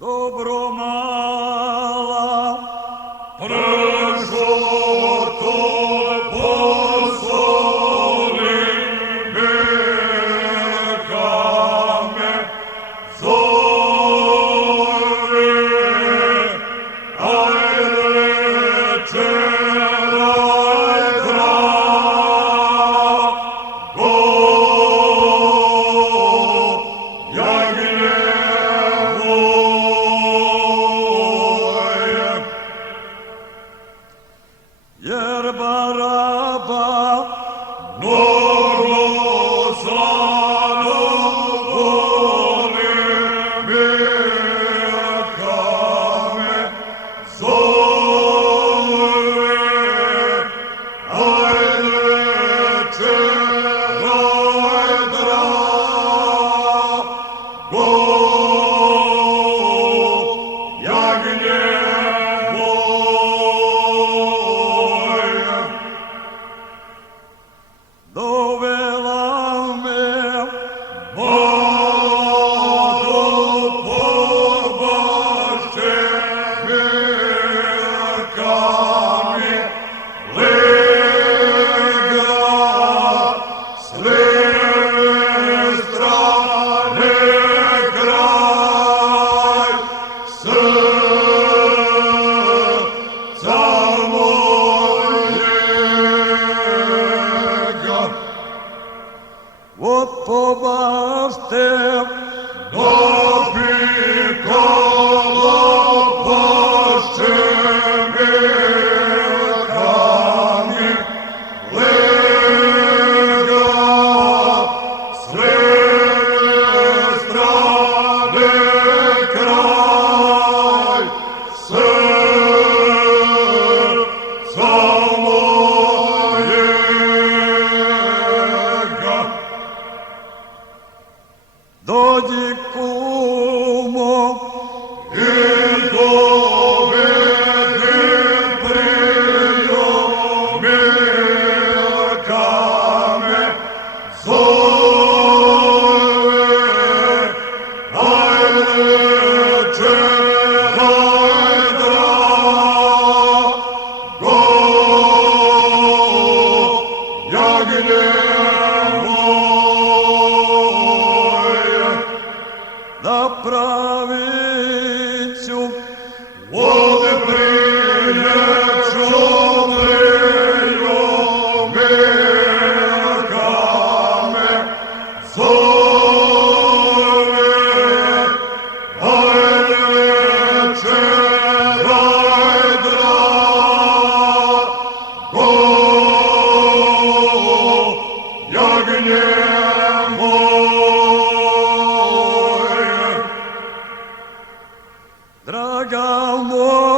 Dobro mala, Prešlo to posoli neka me zove, ajde čeraj drago, jagnje moje, jer baraba mnogo slano voli, neka me zove, ajde čeraj drago, jagnje moje. dovela me Mlado pobašće neka mi lega s leve strane kraj srca mojega. od pobašte Napikalo pašće neka mi lega s leve strane kraj srca mojega. dođi kumo, I dovedi prijomilka me zove, ajde čeraj drago, jagnje moje. da praviću Ode priljeću prijomilka me zove, ajde čeraj drago, jagnje moje. draga moja.